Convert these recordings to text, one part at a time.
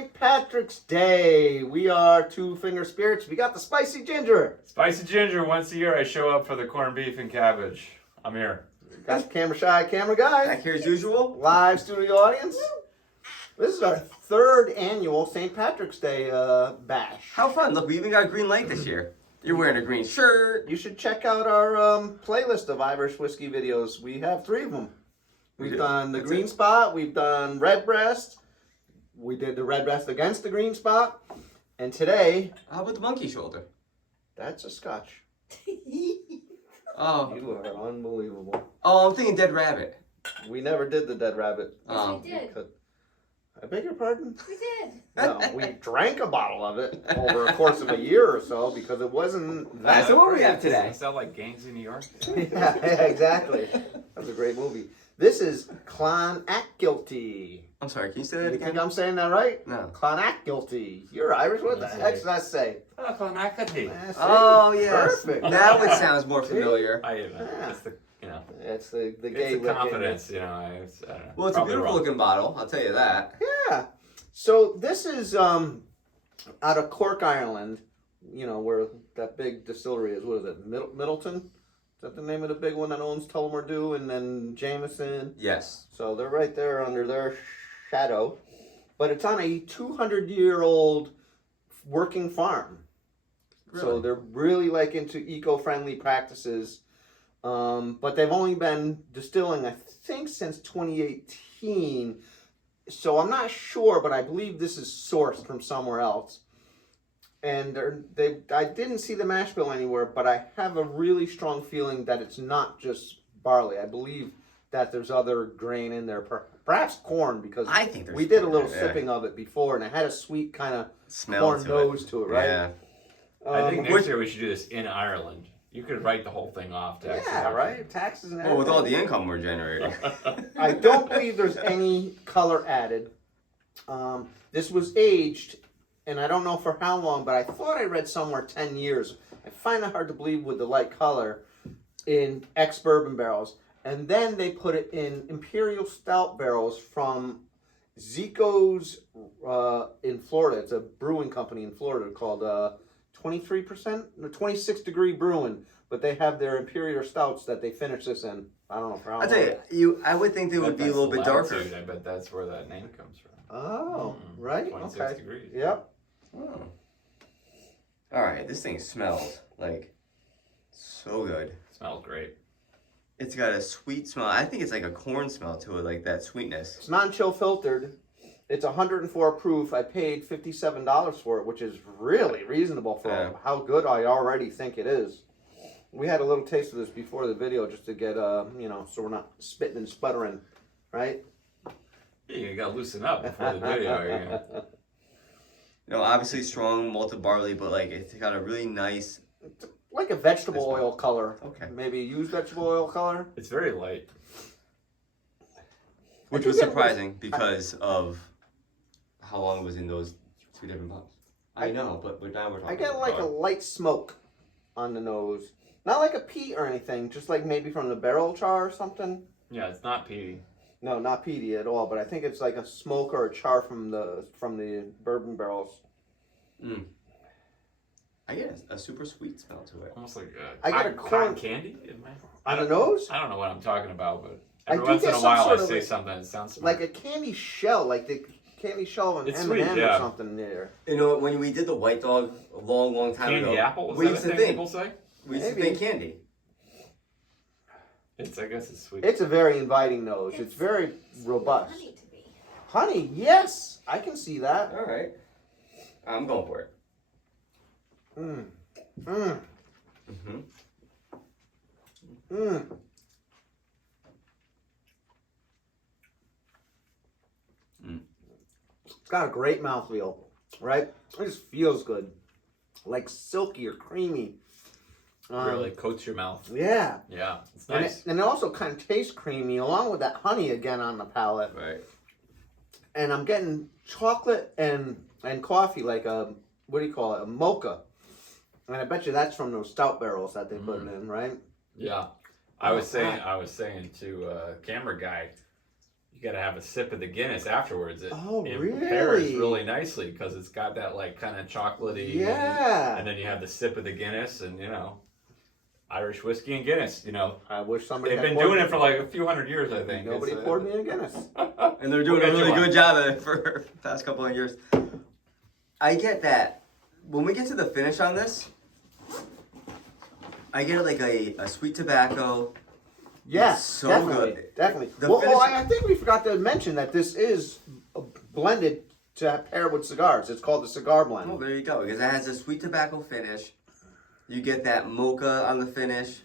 St. Patrick's Day. We are Two Finger Spirits. We got the spicy ginger. Spicy ginger. Once a year I show up for the corned beef and cabbage. I'm here. Got the camera shy camera guy. Back here as usual. Live studio audience. This is our third annual St. Patrick's Day bash. How fun. Look, we even got a green light this year. You're wearing a green shirt. You should check out our playlist of Irish whiskey videos. We have 3 of them. We've done the green spot. We've done red breast. We did the red breast against the green spot. And today... How about the monkey shoulder? That's a scotch. Oh. You are unbelievable. Oh, I'm thinking dead rabbit. We never did the dead rabbit. Yes, we did. I beg your pardon? We did. No, we drank a bottle of it over a course of a year or so because it wasn't That's that what we have Does today. it sound like Gangs in New York? yeah, exactly. That was a great movie. This is CLONAKILTY. I'm sorry, can you say that You again? think I'm saying that right? No. CLONAKILTY. You're Irish. What the That's heck right. does that say? Oh, CLONAKILTY. Yeah, see? Oh, yes. Perfect. Now it sounds more familiar. It's the, It's the gay it's the lick in confidence, I don't know. Well, it's a Probably beautiful wrong. looking bottle, I'll tell you that. Yeah. So this is out of Cork, Ireland. You know where that big distillery is. What is it? Middleton? Is that the name of the big one that owns Tullamore Dew and then Jameson? Yes. So they're right there under their shadow. But it's on a 200-year-old working farm. So Really? they're really like into eco-friendly practices. But they've only been distilling, I think, since 2018. So I'm not sure, but I believe this is sourced from somewhere else. And I didn't see the Mashbill anywhere, but I have a really strong feeling that it's not just barley. I believe that there's other grain in there, perhaps corn, because I think there's we did a corn little in there. sipping of it before, and it had a sweet kind of Smell corn to nose to it, right? Yeah. I think Which- next year we should do this in Ireland. You could write the whole thing off. Taxes. yeah, right? Taxes and Well, with all the everything. income we're generating. I don't believe there's any color added. This was aged, and I don't know for how long, but I thought I read somewhere 10 years. I find it hard to believe with the light color in ex-bourbon barrels. And then they put it in imperial stout barrels from Ziko's in Florida. It's a brewing company in Florida called 23%, 26 Degree Brewing. But they have their imperial stouts that they finish this in. I don't know for how I'll long. tell you, I would think they would be a That's little the bit darker. latitude. I bet that's where that name comes from. Oh, right? 26 Okay. degrees. Yep. Oh. All right, this thing smells like so good. Smells great. It's got a sweet smell. I think it's like a corn smell to it, like that sweetness. It's non-chill filtered. It's 104 proof. I paid $57 for it, which is really reasonable for Yeah. how good I already think it is. We had a little taste of this before the video just to get, so we're not spitting and sputtering, right? Yeah, you gotta loosen up before the video. You know, obviously strong malted barley, but like it's got a really nice. Like a vegetable oil color. Okay. Maybe used vegetable oil color. It's very light. Which was surprising because of how long it was in those 2 different bottles. I know, but now we're talking I get about like a barley. light smoke on the nose. Not like a peat or anything, just like maybe from the barrel char or something. Yeah, it's not peaty. No, not peaty at all, but I think it's like a smoke or a char from the bourbon barrels. Mm. I get a super sweet smell to it. Almost like I get a cotton corn- candy in my. On the nose? I don't know what I'm talking about, but I every do once get in a some while I sort of say like- something that sounds Like a candy shell, like the candy shell of an It's M&M sweet, or yeah. something there. You know, when we did the white dog a long time candy ago, apple. Is we that a used to thing think people say? we used to Maybe. think candy. I guess it's sweet. It's a very inviting nose. It's very robust. Honey to me. Honey, yes, I can see that. All right, I'm going for it. Mm. Mm. Mm-hmm. Mm. Mm. It's got a great mouthfeel, right? It just feels good. Like silky or creamy. Really coats your mouth. Yeah. Yeah, it's And nice. it also kind of tastes creamy along with that honey again on the palate. Right. And I'm getting chocolate and coffee, like a, what do you call it, a mocha. And I bet you that's from those stout barrels that they put it in, right? Yeah, Oh, I was saying to camera guy, you got to have a sip of the Guinness afterwards. It pairs really? really nicely because it's got that like kind of chocolatey. Yeah. And then you have the sip of the Guinness, and Irish whiskey and Guinness. I wish somebody They've had been poured doing me- it for like a few hundred years, I think. Nobody It's, poured me a Guinness. And they're doing We'll a get you really one. good job at it for the past couple of years. I get that. When we get to the finish on this, I get like a sweet tobacco. Yeah, It's so definitely, good. definitely. The Well, finish- I think we forgot to mention that this is blended to pair with cigars. It's called the cigar blend. Oh, there you go. Because it has a sweet tobacco finish. You get that mocha on the finish.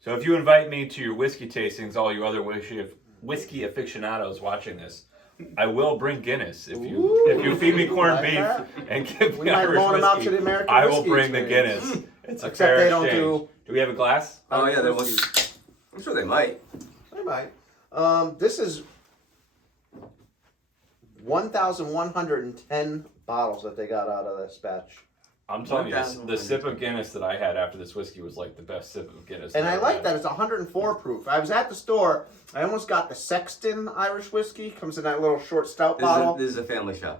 So if you invite me to your whiskey tastings, all you other whiskey aficionados watching this, I will bring Guinness if you feed me corned like beef that. and give We me might Irish loan 'em whiskey. out to the American I will whiskey bring the experience. Guinness. It's a Except fair they don't exchange. Do we have a glass? Oh, yeah, there Whiskey. was. I'm sure they might. They might. This is 1,110 bottles that they got out of this batch. I'm telling you, the 1,100. sip of Guinness that I had after this whiskey was like the best sip of Guinness. And I ever like had. that it's 104 proof. I was at the store. I almost got the Sexton Irish whiskey. Comes in that little short stout bottle. This is a family show.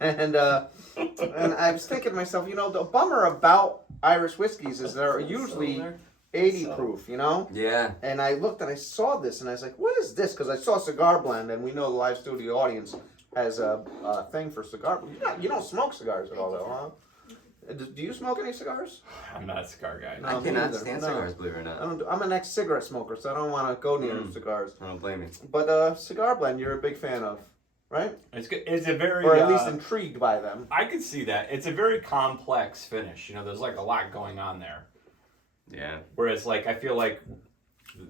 And I was thinking to myself, the bummer about Irish whiskeys is they're usually 80 proof, Yeah. And I looked and I saw this and I was like, what is this? Because I saw cigar blend, and we know the live studio audience has a thing for cigar. You don't smoke cigars at all, though, huh? Do you smoke any cigars? I'm not a cigar guy. No. I me cannot neither. stand No. cigars, believe it or not. I'm an ex-cigarette smoker, so I don't want to go near cigars. I don't blame you. But cigar blend, you're a big fan of, right? It's good. It's a very, Or at least intrigued by them. I could see that. It's a very complex finish. There's like a lot going on there. Yeah. Whereas, like, I feel like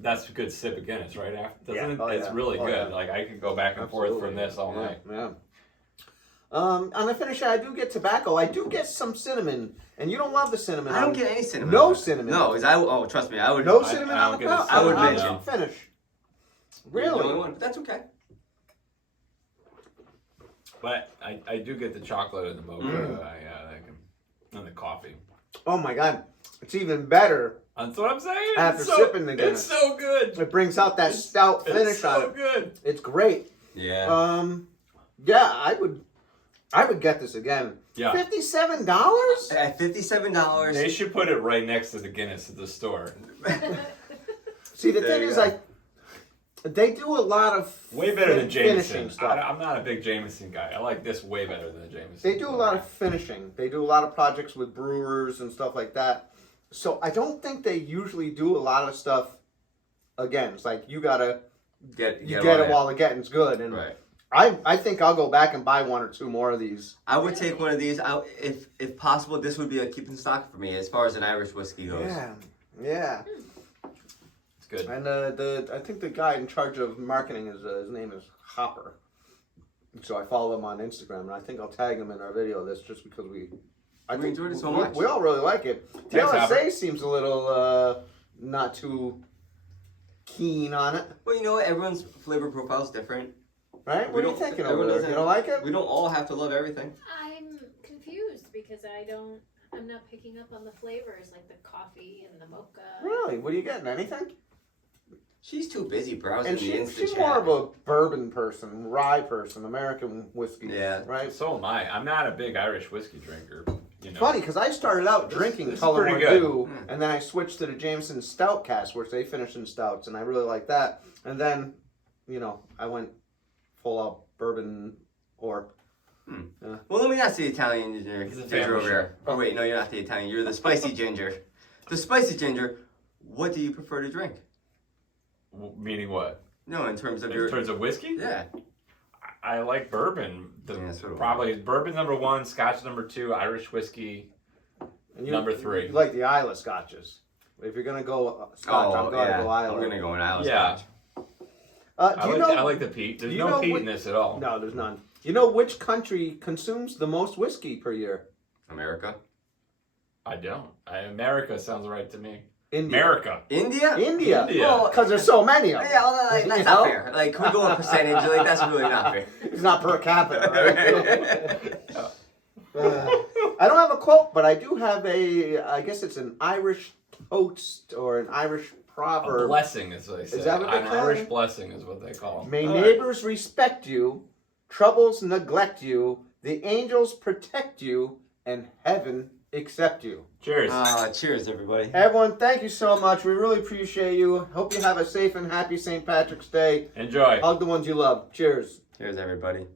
that's a good sip of Guinness, right? Doesn't it? Oh, It's yeah. really Oh, good. yeah. Like, I could go back and forth from this all night. Yeah. On the finish, I do get tobacco. I do get some cinnamon, and you don't love the cinnamon. I don't get any cinnamon. No on it. cinnamon. No, because trust me, I would. No I cinnamon don't on the get the top. I would on mention. the finish. You're the only Really? one, but that's okay. But I do get the chocolate and the mocha. And the coffee. Oh my God, it's even better. That's what I'm saying. After It's so, sipping the it's Guinness. so good. It brings out that stout finish It's so on it. good. It's great. Yeah. Yeah, I would get this again. Yeah. $57? At $57. They should put it right next to the Guinness at the store. See, the There thing you is, go. like, they do a lot of Way better than finishing Jameson. stuff. I'm not a big Jameson guy. I like this way better than the Jameson. They do a lot of finishing. They do a lot of projects with brewers and stuff like that. So I don't think they usually do a lot of stuff again. It's like you gotta Get it while the getting's good. And Right. I think I'll go back and buy one or two more of these. I would take one of these. If possible, this would be a keep in stock for me as far as an Irish whiskey goes. Yeah. It's good. And I think the guy in charge of marketing his name is Hopper. So I follow him on Instagram, and I think I'll tag him in our video of this just because we think enjoyed it so much. We all really like it. Thanks, TLSA Hopper. seems a little not too keen on it, Well, you know what? Everyone's flavor profile is different. right? What are you don't- thinking over everyone there? doesn't- You don't like it? We don't all have to love everything. I'm confused because I'm not picking up on the flavors like the coffee and the mocha. Really? What are you getting? Anything? She's too busy browsing And the Insta she's chat. more of a bourbon person, rye person, American whiskey. Yeah. Right? So am I. I'm not a big Irish whiskey drinker. Funny, because I started out drinking this is Color pretty Dew, good. and then I switched to the Jameson Stout Cask, which they finish in stouts, and I really like that. And then, I went full out bourbon or. Well, let me ask the Italian ginger, He's a ginger family over here. Oh wait, no, you're not the Italian. You're the spicy ginger. The spicy ginger. What do you prefer to drink? Meaning what? No, in terms of In your. terms of whiskey? Yeah. I like bourbon. Yeah, so do I. Probably bourbon number 1, Scotch number 2, Irish whiskey. And Number 3. You like the Isla Scotches. If you're gonna go Scotch, I'm gonna go Isla. I'm gonna go an Isla Yeah. Scotch. I like the peat. There's do you no know peat what- in this at all. No, there's none. You know which country consumes the most whiskey per year? America. I don't. America sounds right to me. India. America. India. India. India. Well, Because there's so many of them. Yeah, well, like, that's You not know? fair. Like, can we go a percentage? Like, that's really not fair. It's not per capita, right? I don't have a quote, but I do have I guess it's an Irish toast or an Irish proverb. A blessing is what they say. that what they An call Irish it? blessing is what they call them. May All right. neighbors respect you, troubles neglect you, the angels protect you, and heaven accept you. Cheers. Cheers, everybody. Everyone, thank you so much. We really appreciate you. Hope you have a safe and happy St. Patrick's Day. Enjoy. Hug the ones you love. Cheers. Cheers, everybody.